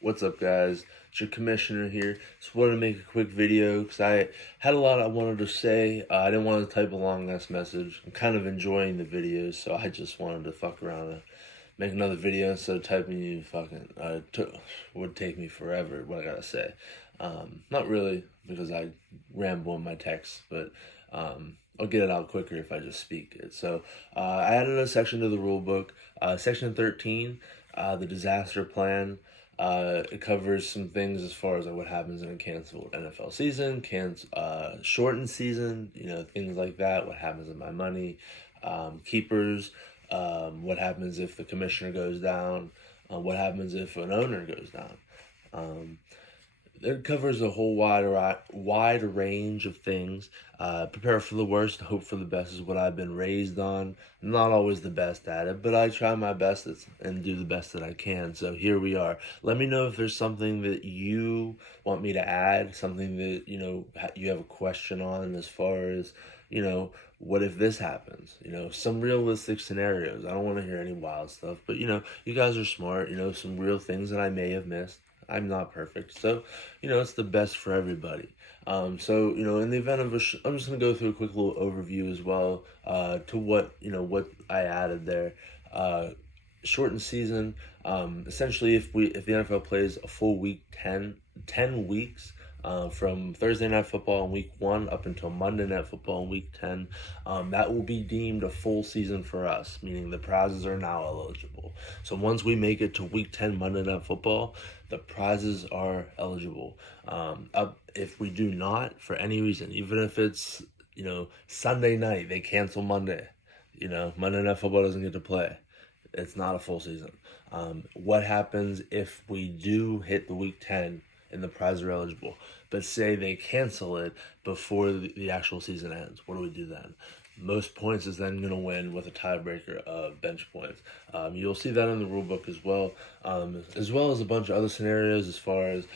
What's up, guys? It's your commissioner here. Just wanted to make a quick video because I had a lot I wanted to say. I didn't want to type a long ass message. I'm kind of enjoying the videos, so I just wanted to fuck around and make another video instead of typing you fucking. Would take me forever. What I gotta say. Not really because I ramble in my text, but I'll get it out quicker if I just speak it. So I added a section to the rule book, section 13, the disaster plan. It covers some things as far as like what happens in a canceled NFL season, shortened season, things like that. What happens with my money, keepers, what happens if the commissioner goes down, what happens if an owner goes down. Um, it covers a whole wide range of things. Prepare for the worst, hope for the best is what I've been raised on. I'm not always the best at it, but I try my best and do the best that I can. So here we are. Let me know if there's something that you want me to add, something that you have a question on as far as what if this happens? Some realistic scenarios. I don't want to hear any wild stuff, but you guys are smart. Some real things that I may have missed. I'm not perfect, so it's the best for everybody. So in the event of I'm just gonna go through a quick little overview as well to what I added there. Uh, Shortened season. Essentially, if the NFL plays a full week, 10 weeks. From Thursday Night Football in week 1 up until Monday Night Football in week 10, that will be deemed a full season for us, meaning the prizes are now eligible. So once we make it to week 10 Monday Night Football, the prizes are eligible. If we do not, for any reason, even if it's Sunday night, they cancel Monday, Monday Night Football doesn't get to play, it's not a full season. What happens if we do hit the week 10 and the prizes are eligible, but say they cancel it before the actual season ends? What do we do then? Most points is then going to win with a tiebreaker of bench points. You'll see that in the rule book as well as a bunch of other scenarios as far as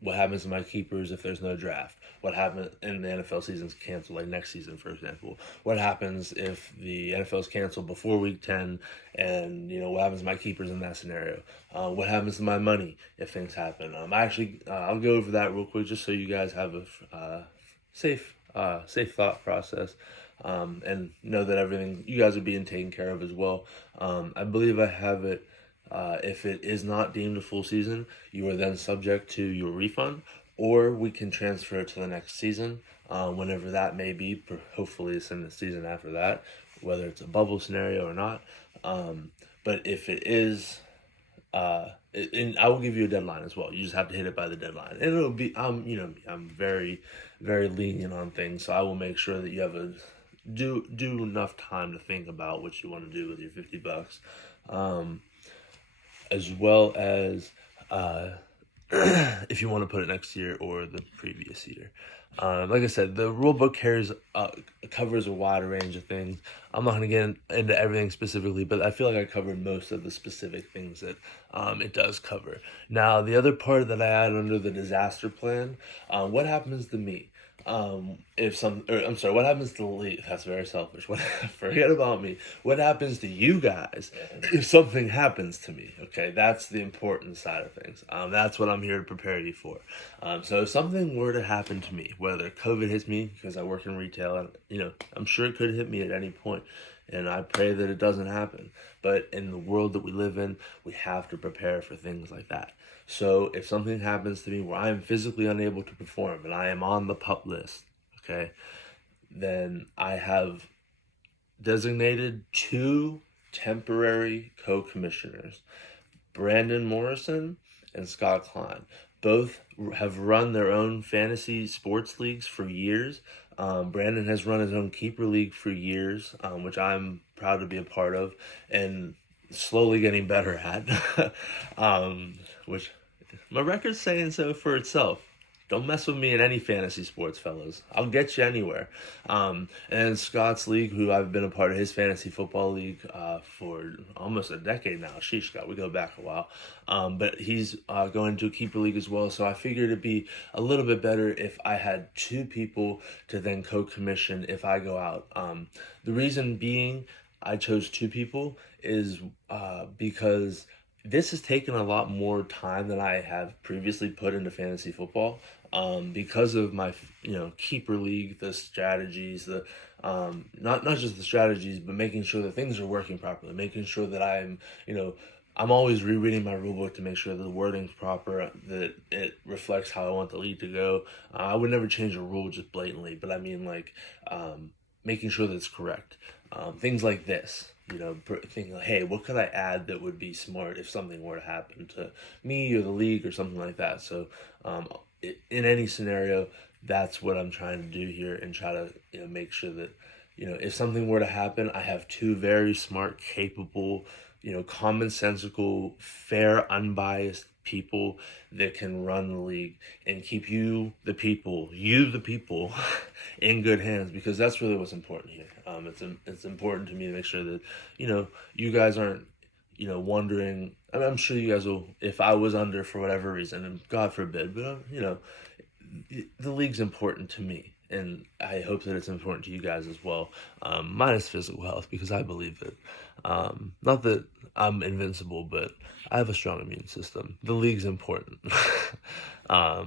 what happens to my keepers if there's no draft. What happens in the NFL season's canceled, like next season, for example. What happens if the NFL's canceled before week 10, and what happens to my keepers in that scenario? What happens to my money if things happen? I'll go over that real quick just so you guys have a safe thought process. And know that everything you guys are being taken care of as well. I believe I have it. If it is not deemed a full season, you are then subject to your refund, or we can transfer it to the next season, whenever that may be. Hopefully, it's in the season after that, whether it's a bubble scenario or not. But if it is, and I will give you a deadline as well. You just have to hit it by the deadline, and it'll be I'm very, very lenient on things, so I will make sure that you have do enough time to think about what you want to do with your $50, as well as if you want to put it next year or the previous year. Like I said, the rule book covers a wide range of things. I'm not going to get into everything specifically, but I feel like I covered most of the specific things that it does cover. Now, the other part that I add under the disaster plan, what happens to me? What happens to the league? That's very selfish. Forget about me. What happens to you guys if something happens to me? Okay, that's the important side of things. That's what I'm here to prepare you for. So if something were to happen to me, whether COVID hits me because I work in retail, and I'm sure it could hit me at any point, and I pray that it doesn't happen. But in the world that we live in, we have to prepare for things like that. So if something happens to me where I am physically unable to perform and I am on the PUP list, okay, then I have designated 2 temporary co-commissioners, Brandon Morrison and Scott Klein. Both have run their own fantasy sports leagues for years. Brandon has run his own keeper league for years, which I'm proud to be a part of and slowly getting better at. Which my record's saying so for itself. Don't mess with me in any fantasy sports, fellas. I'll get you anywhere. And Scott's league, who I've been a part of his fantasy football league for almost a decade now. Sheesh, Scott, we go back a while. But he's going to a keeper league as well. So I figured it'd be a little bit better if I had 2 people to then co-commission if I go out. The reason being I chose 2 people is because this has taken a lot more time than I have previously put into fantasy football, because of my, keeper league, the strategies, the not just the strategies, but making sure that things are working properly, making sure that I'm always rereading my rule book to make sure that the wording's proper, that it reflects how I want the league to go. I would never change a rule just blatantly, but I mean, like, making sure that it's correct. Things like this, thinking, like, hey, what could I add that would be smart if something were to happen to me or the league or something like that. So, in any scenario, that's what I'm trying to do here, and try to, make sure that, if something were to happen, I have two very smart, capable, commonsensical, fair, unbiased people that can run the league and keep you the people in good hands, because that's really what's important here. It's important to me to make sure that, you guys aren't, wondering. I'm sure you guys will, if I was under for whatever reason, and God forbid, but the league's important to me, and I hope that it's important to you guys as well. Minus physical health, because I believe it. Not that I'm invincible, but I have a strong immune system. The league's important. That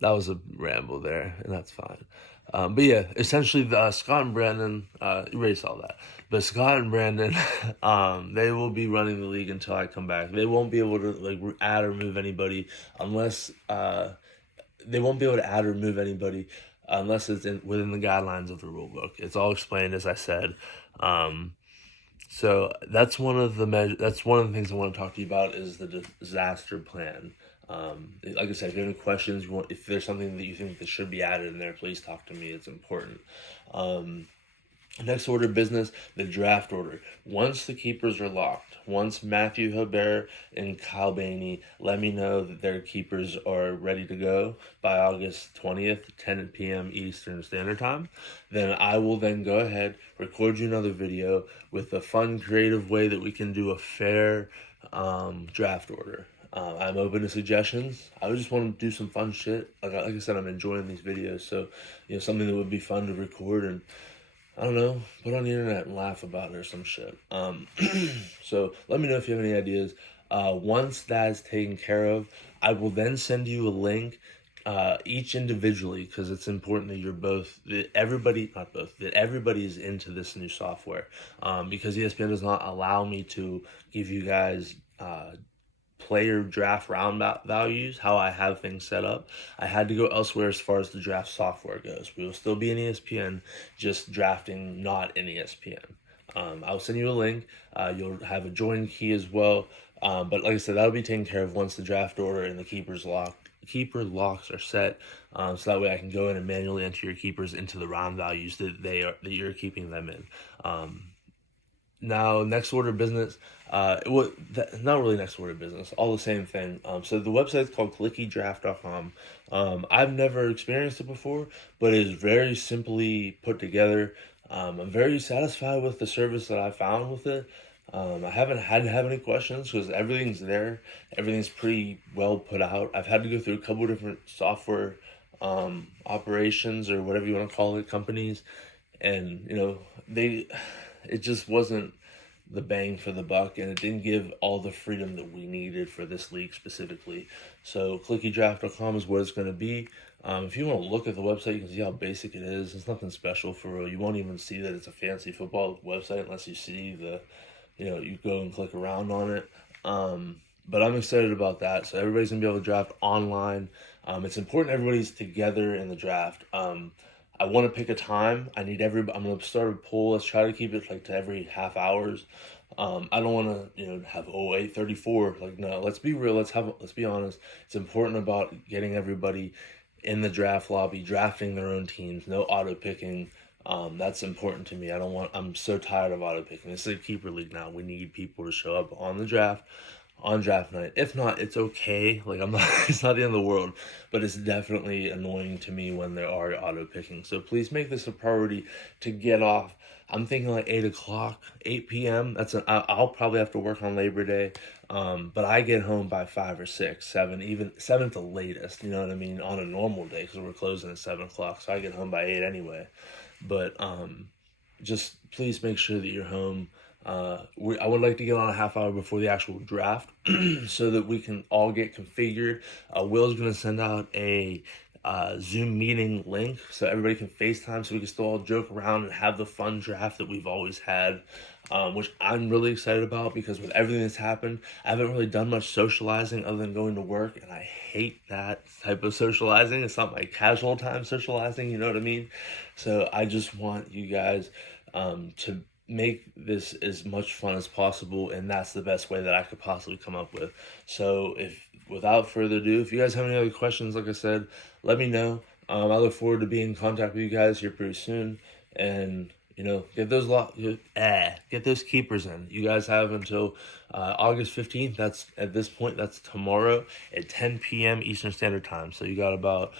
was a ramble there, and that's fine. But yeah, essentially, Scott and Brandon, erase all that. But Scott and Brandon, they will be running the league until I come back. They won't be able to add or move anybody unless it's within the guidelines of the rule book. It's all explained, as I said. So that's one of the things I want to talk to you about, is the disaster plan. Like I said, if you have any questions, if there's something that you think that should be added in there, please talk to me. It's important. Next order of business, the draft order. Once the keepers are locked, once Matthew Hebert and Kyle Bainey let me know that their keepers are ready to go by August 20th, 10 p.m. Eastern Standard Time, then I will then go ahead, record you another video with a fun, creative way that we can do a fair draft order. I'm open to suggestions. I just want to do some fun shit. Like I said, I'm enjoying these videos, so something that would be fun to record and, I don't know, put on the internet and laugh about it or some shit. So let me know if you have any ideas. Once that's taken care of, I will then send you a link, each individually, because it's important that everybody is into this new software. Because ESPN does not allow me to give you guys player draft round values, how I have things set up. I had to go elsewhere as far as the draft software goes. We will still be in ESPN, just drafting not in ESPN. I'll send you a link. You'll have a join key as well. But like I said, that'll be taken care of once the draft order and the keeper locks are set. So that way I can go in and manually enter your keepers into the round values that you're keeping them in. Now, next order of business, not really next order of business, all the same thing. So the website's called clickydraft.com. I've never experienced it before, but it is very simply put together. I'm very satisfied with the service that I found with it. I haven't had to have any questions because everything's there. Everything's pretty well put out. I've had to go through a couple different software operations, or whatever you want to call it, companies, and it just wasn't the bang for the buck, and it didn't give all the freedom that we needed for this league specifically. So clickydraft.com is what it's going to be. If you want to look at the website, you can see how basic it is. It's nothing special for real. You won't even see that it's a fancy football website unless you see you go and click around on it. But I'm excited about that. So everybody's going to be able to draft online. It's important everybody's together in the draft. I want to pick a time. I'm going to start a poll. Let's try to keep it to every half hours. I don't want to, have 8:34. No, let's be real. Let's be honest. It's important about getting everybody in the draft lobby, drafting their own teams, no auto picking. That's important to me. I'm so tired of auto picking. This is a keeper league now. We need people to show up on draft night. If not, it's okay. It's not the end of the world, but it's definitely annoying to me when there are auto picking. So please make this a priority to get off. I'm thinking 8 p.m. I'll probably have to work on Labor Day. But I get home by 5 or 6, 7, even 7 at the latest, you know what I mean, on a normal day, because we're closing at 7 o'clock. So I get home by 8 anyway. But, just please make sure that you're home. I would like to get on a half hour before the actual draft so that we can all get configured. Will's going to send out a Zoom meeting link so everybody can FaceTime so we can still all joke around and have the fun draft that we've always had, which I'm really excited about because with everything that's happened, I haven't really done much socializing other than going to work, and I hate that type of socializing. It's not my casual time socializing, you know what I mean? So I just want you guys to make this as much fun as possible, and that's the best way that I could possibly come up with. So without further ado, if you guys have any other questions, like I said, let me know. I look forward to being in contact with you guys here pretty soon, and get those keepers in. You guys have until August 15th. That's at this point, that's tomorrow at 10 p.m. Eastern Standard Time. So you got about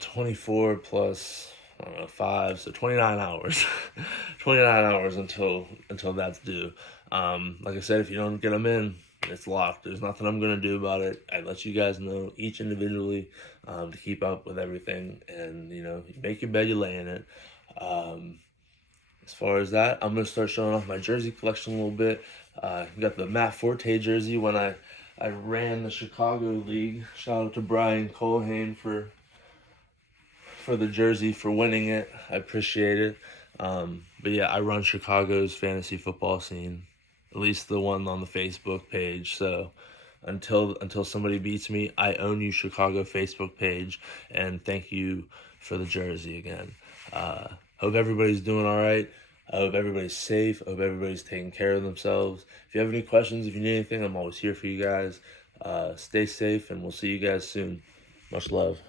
24 plus, I don't know, 5, so 29 hours. 29 hours until that's due. Like I said, if you don't get them in, it's locked. There's nothing I'm gonna do about it. I let you guys know each individually to keep up with everything, and you make your bed, you lay in it. As far as that, I'm gonna start showing off my jersey collection a little bit. Got the Matt Forte jersey when I ran the Chicago League. Shout out to Brian Colhane for the jersey, for winning it. I appreciate it. But yeah, I run Chicago's fantasy football scene, at least the one on the Facebook page. So until somebody beats me, I own you, Chicago Facebook page, and thank you for the jersey again. Hope everybody's doing all right. I hope everybody's safe. I hope everybody's taking care of themselves. If you have any questions, if you need anything, I'm always here for you guys. Stay safe, and we'll see you guys soon. Much love.